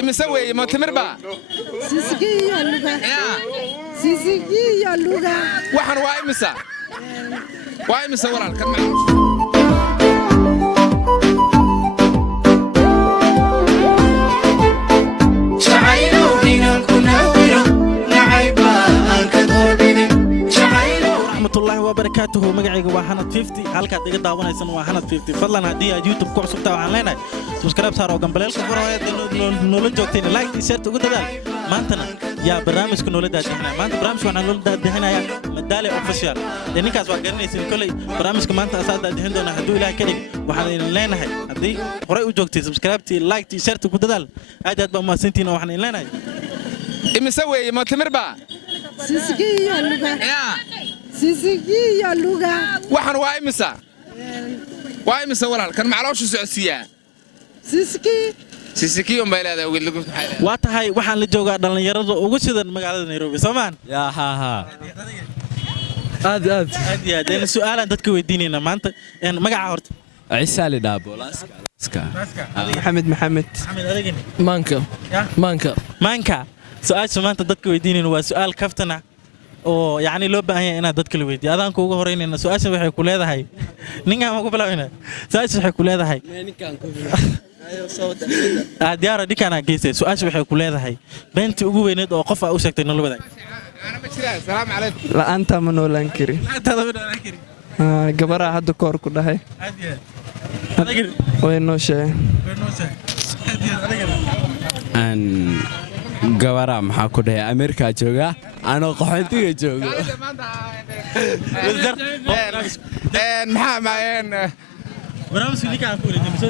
imise weeye ma timir baa Sisigiya luga waxaan waa imisa walaalkan الله وبركاته مقعيق وحنات 50 halka diga daawanaysan waa xanad 50 fadlan hadii aad YouTube ku cusubtaa waxaan leenahay subscribe saaro gambaleelka furaaya noola joogteen like share ugu dadaal maantana yaa barnaamijka noola daadinaya maanta barnaamijka waxaan noola daadinaya madaale official ninkaas waa garanaysan kulay barnaamijka maanta asaad daadin doona haduu ilaahay ka dhig waxaan leenahay hadii horay u joogtay subscribe like share ugu dadaal aad ba maasantiin waxaan leenahay imise weeye ma timir baa Sisigiya luga Sisigiya luga waxaan waa imisa walaalkan macalooshu socodsiiyaa Sisiki oo meelaada ugu lagu waa tahay waxaan la joogaa dhalinyarada ugu sidan magaalada Nairobi Soomaan yaa aad in su'aalan dadka weydiinayna maanta in magaca horta Ciisa li dhaabo laaska Maxamed adigin maanka su'aasha maanta dadka weydiinayna waa su'aal kaftana oo yaani loo baahan yahay inaad dadka la weydiiyo adaanku ugu horeynayna su'aasha waxay ku leedahay ninka ma ku bilaawina su'aasha waxay ku leedahay ninkan ku diyaar dikana geysay su'aasha waxay ku leedahay beenti ugu weyneed oo qof u sheegtay nolol wadaag salaam alaykum la anta ma noolaan kari gabara hadda koor ku dhahay way noo an gabara maxaa ku dhahay Amerika jooga ano qaxootiga joogo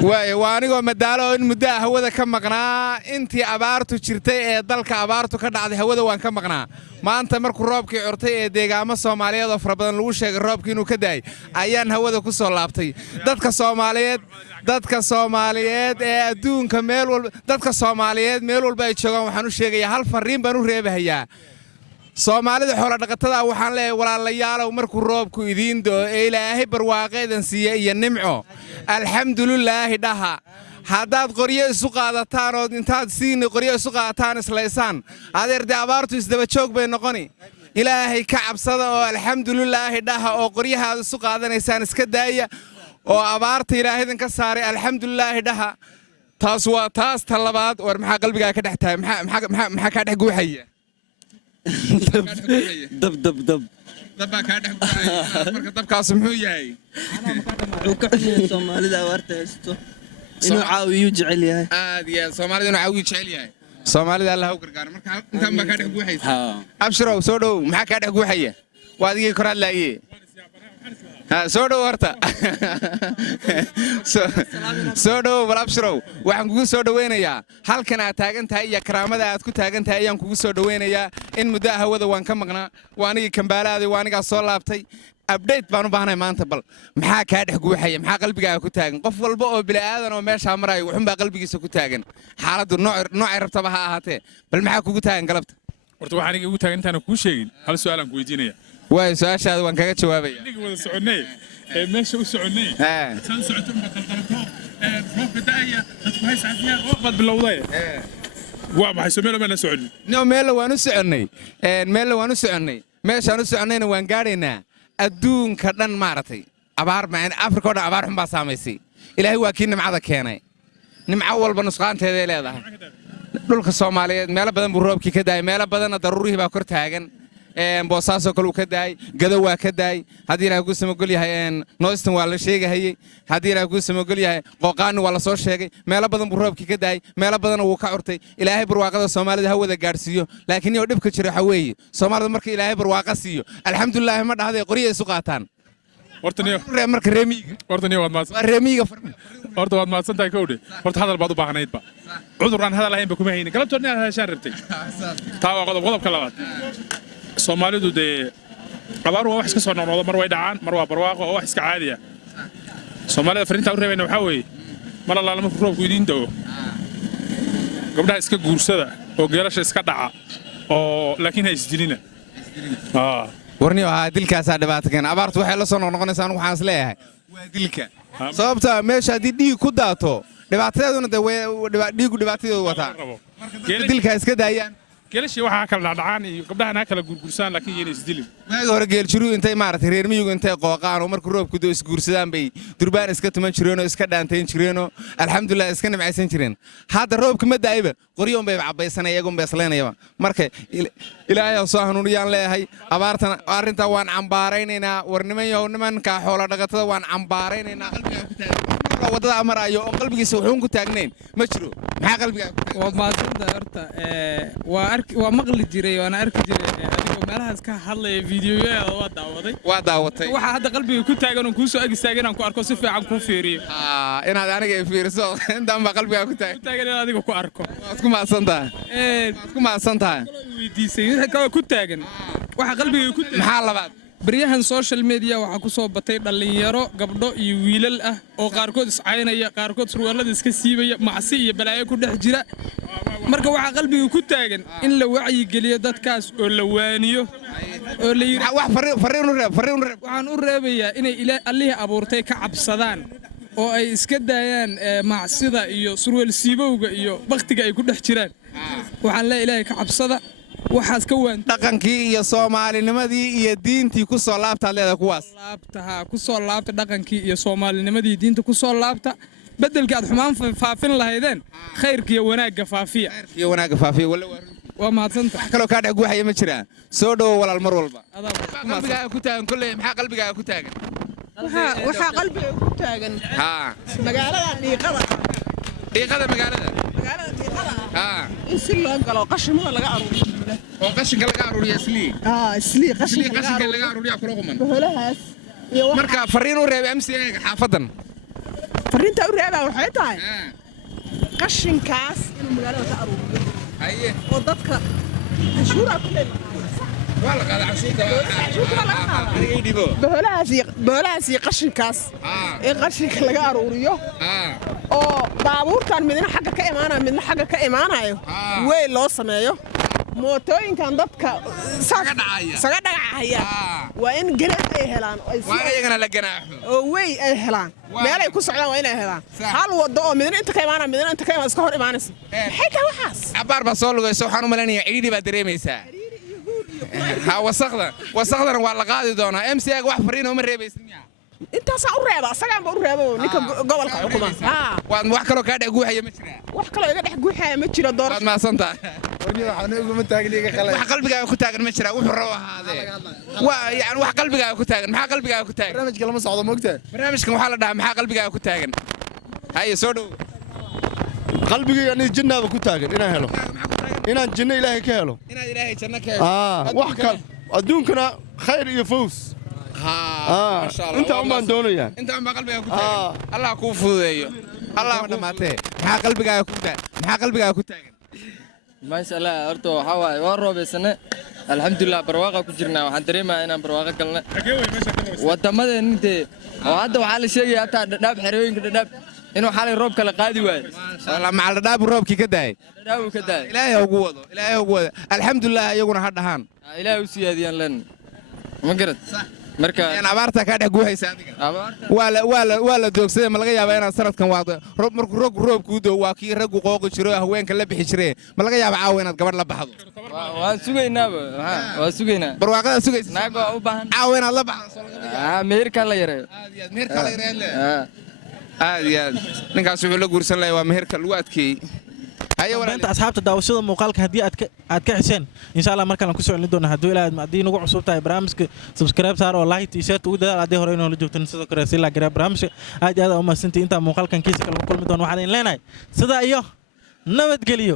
waa anigoo madaalo in muddo hawada ka maqnaa intii abaartu jirtay ee dalka abaartu ka dhacday hawada waan ka maqnaa maanta markuu roobkii curtay ee deegaamo Soomaaliyeed oo fara badan lagu sheegay roobkii inuu ka daay ayaan hawada ku soo laabtay dadka Soomaaliyeed ee adduunka meel walba ay joogaan waxaan u sheegayaa hal fariin baan u reebahayaa Soomaalida xoolo dhaqatada waxaan leeyahay walaalayaalow markuu roobku idiin doo ee Ilaahay barwaaqeedan siiya iyo nimco alxamdulillah dhaha haddaad qoryo isu qaadataan oo intaad qoryo isu qaadataan islaysaan adeerde abaartu isdaba joog bay noqoni Ilaahay ka cabsada oo alxamdulillah dhaha oo qoryahaada isu qaadanaysaan iska daaya oo abaarta Ilaahay ka saaray alxamdulillah dhaha taas waa taas talabaad war maxaa qalbiga ka dhex tahay maxaa ka dhex guuxaya dab dabba ka dhex guuxaya marka dabkaas muxuu yahay Soomaalida abaarta haysto inuu caawiyo jecel yahay aad iyo Soomaalida inuu caawiyo jecel yahay Soomaalida Allah u gargaar marka inta ma ka dhex guuxaysa abshirow soo dhow maxaa ka dhex guuxaya waadigii koraad laayay soo dhow horta soo dhow abshirow waxaan kugu soo dhaweynayaa halkan aad taagan tahay iyo karaamada aad ku taagan tahay ayaan kugu soo dhaweynayaa in muddo hawada waan ka maqnaa waanigi Kambalaaday waaniga soo laabtay update baan u baahnay maanta bal maxaa ka dhex guuxaya maxaa qalbigaaga ku taagan qof walba oo bilaadan oo meesha marayo wuxuu baa qalbigiisa ku taagan xaaladdu nooc rabtaba ha ahaatee bal maxaa kugu taagan galabta horta waxaan igu taagan intaan ku sheegin hal su'aalan ku weydiinaya way su'aashaada waan kaga jawaabaya aniga wada soconay meesha u soconay san socoto ma qalqalto roobka daaya dadku hay saafiyaan oo bad bilowday waa maxay Soomaaliya ma la socon meel waan u soconay meeshaan u soconayna waan gaadhaynaa adduunka dhan maartay abaar ma Afrika oo dhan abaar xun baa saameysay Ilaahay waa kii nimcada keenay nimco walba nusqaanteeda ay leedahay dhulka Soomaaliyeed meel badan buu roobkii ka daay meel badan daruurihii baa kor taagan boosaaso kale uu ka daay gado waa ka daay hadii Ilaahay ku samagol yahay Noostan waa la sheegayay hadii Ilaahay ku samagol yahay Qooqaan waa la soo sheegay meel badan buu roobkii ka daay meel badan uu ka curtay Ilaahay barwaaqada Soomaalida hawada gaarsiiyo laakiin iyo dhibka jira waxa weeye Soomaalida markii Ilaahay barwaaqa siiyo alxamdulillah ma dhahday qoriyo isu qaataan horta marka reemiga horta waad maadsantahay kowde horta hadal baad u baahnaydba cuduraan hadal ahayn ba kuma haynin galabtoodna aad heshaan rabtay taa waa qodobka labaad Soomaalidu de abaar waa wax iska soo noqnoqdo mar way dhacaan mar waa barwaaqo oo wax iska caadi ah Soomaalida fariinta u reebayna waxa weeye mar alla lama roobku idiin dawo gabdhaha iska guursada oo geelasha iska dhaca oo laakiin ha isdilina warniyo dilkaas dhibaato keen abaartu waxay la soo noqonaysaa anigu waxaan is leeyahay waa dilka sababta meesha hadii dhiig ku daato dhibaatadeeduna de dhiigu dhibaatadeedu wataa dilka iska daayaan geelashii waxaa kala dhacdhacaan iyo gabdhahan ha kala gurgursaan laakiin yayna isdilin waagi hore geeljiru intay maaragtay reer miyigu intay qooqaan oo markuu roobku doo isguursadaan bay durbaan iska tuman jireenoo iska dhaantayn jireenoo alxamdulilah iska nimcaysan jireen hadda roobka ma daayba qoryoon bay cabaysanay iyagoon bay islaynayaba marka ilaahay soo hanuuniyaan leeyahay abaartan arrintaa waan cambaaraynaynaa war niman yahow nimanka xoola dhaqatada waan cambaaraynaynaa qalbigaa ku taagan wadada maraayo oo qalbigiisa wuxuun ku taagnayn ma jiro maxaa qalbigaa ku taagan waa maasanta horta waa maqli jiray waana arki jiray adigoo meelahaas ka hadlaya fiidiyoyada waa daawatay waxaa hadda qalbiga ku taagan oo kuu soo ag istaaga inaan ku arko si fiican kuu fiiriyo inaad aniga fiiriso intaan baa qalbigaa ku taagan inaad adiga ku arko waad ku mahadsantahay weydiisay waxa kale ku taagan waxa qalbiga ku taagan maxaa labaad baryahan social media waxaa ku soo batay dhalinyaro gabdho iyo wiilal ah oo qaarkood iscaynaya qaarkood surwaalada iska siibaya macsi iyo balaayo ku dhex jira marka waxaa qalbiga ku taagan in la wacyi geliyo dadkaas oo la waaniyo oo la yiri wax fariin u reeb waxaan u reebayaa inay Allihii abuurtay ka cabsadaan oo ay iska daayaan macsida iyo surwaal siibowga iyo waqtiga ay ku dhex jiraan waxaan la Ilaahay ka cabsada waxaas ka waan dhaqankii iyo Soomaalinimadii iyo diintii ku soo laabta leedahay kuwaas ku soo laabta dhaqankii iyo Soomaalinimadii diinta ku soo laabta bedelka aad xumaan faafin lahaydeen khayrka iyo wanaagga faafiya waa mahadsantahay wax kale ka dhac guuxaya ma jiraan soo dhaw walaal mar walba qalbigaaga ku taagan kullee maxaa qalbigaaga ku taagan waxaa qalbiga ku taagan magaalada dhiiqada magaalada in si loo galo qashimada laga aruuriyo oo qashinka laga aruuriyo qashinka laga aruuriyo kula quman boholahaas marka fariin u reeb MCA xaafadan fariinta u reebaa waxay tahay qashinkaas in magaalada ka aruuriyo oo dadka cashuura ku leeyahay wala qada cashuurta boholahaas iyo qashinkaas in qashinka laga aruuriyo oo baabuurtan midna xagga ka imaanayo midna xagga ka imaanayo way loo sameeyo mootooyinkan dadka saga dhacaya waa in ganaax ay helaan iyagana la ganaaxo oo way ay helaan meelay ku socdaan waa inay helaan hal wado oo midna inta ka imaanaya midna inta ka imaan iska hor imaanaysa maxay tahay waxaas cabaar baa soo lugayso waxaan u maleynayaa cidhiidhi baa dareemaysaa wasaqdana waa la qaadi doonaa MCA wax fariin uma reebaysin intaasaan u reeba asagaanba u reebo ninka gobolka xukuma waad wax kaloo kaa dhex guuxaya ma jiraa wax kaloo iga dhex guuxaya ma jiro door waad maasantahay wax qalbigaaga ku taagan ma jiraa wuxuu rabo ahaadee yani wax qalbigaaga ku taagan maxaa qalbigaaga ku taagan barnaamijka lama socdo moogtaa barnaamijkan waxaa la dhahaa maxaa qalbigaaga ku taagan haye soo dhow qalbigayga aniga jannaaba ku taagan inaan helo inaan janno ilaahay ka helo inaad ilaahay janno ka helo wax kale adduunkana khayr iyo faws intaa umbaan doonayaa intaa umbaa qalbigaaga ku taagan allah kuu fududeeyo allah ma dhammaatee maxaa qalbigaaga ku taagan maasha allah horta waxaa waaye waa roobaysane alxamdulilah barwaaqa ku jirnaa waxaan dareemayaa inaan barwaaqo galna wadamadeena intee oo hadda waxaa la sheegaya hataa dhadhaab xerooyinka dhadhaab inuu xalay roob kala qaadi waayo macal dhadhaabu roobkii ka daayay dhadhaabu ka daayay ilaahay ugu wado alxamdulilah iyaguna ha dhahaan ilaahay u siyaadiyaan len ma garad marka abaarta ka dhex guuxaysa adiga waa la doogsaday ma laga yaabaa inaad sanadkan markuu roobku doo waa kii raggu qooqi jiro haweenka la bixi jiree ma laga yaaba caawa inaad gabadh la baxdo waan sugaynaaba waan sugaynaa barwaaqada sugaysa naag waa u baahan caawa inaad la baxdo meherka la yareeyo aad iyo aad ninkaas wuxuu la guursan lahaa waa meherka lagu adkeeyey beenta asxaabta daawashada muuqaalka haddii aad ka xisheen insha allah mar kale ku soo celin doona hadduu ilaahay haddii nagu cusub tahay barnaamijka subscribe saar oo like t-shirt ugu dadaal haddii hore inoo la joogtan sidoo kale si la garaa barnaamijka aad iyo aad u mahadsantii intaa muuqaalkan kiisa kale ku kulmi doona waxaan idin leenahay sidaa iyo nabadgeliyo